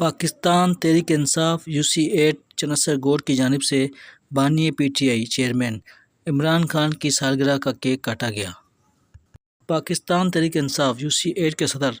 Pakistan Tehreek Insaf UC 8चनेसर गौठ की जानिब से बानी पीटीआई चेयरमैन इमरान खान की सालगिरह का केक काटा गया। पाकिस्तान तहरीक इंसाफ यूसी 8 के सदर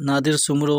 नादर सोमरो,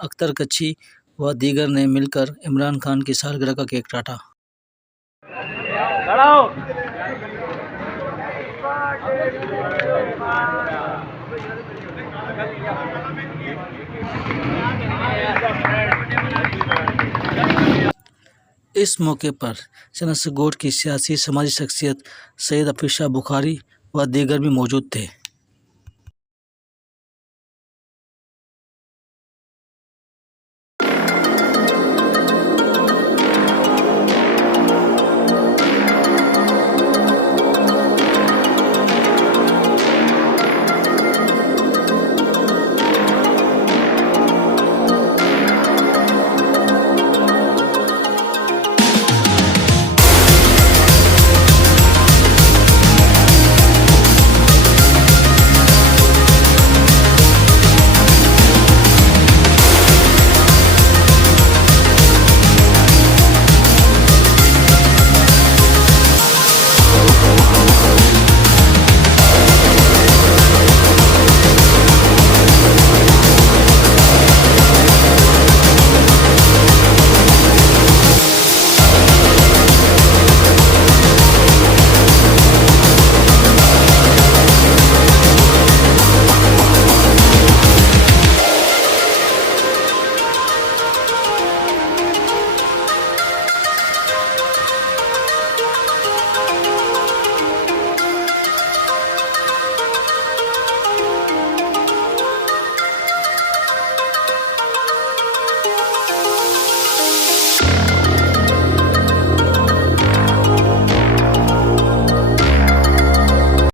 अख्तर अच्ची व दीगर ने मिलकर इमरान खान की सालगिरह का केक काटा। इस मौके पर चनैसर गौठ की सियासी समाजी शख्सियत सैयद बुखारी व दीगर भी मौजूद थे।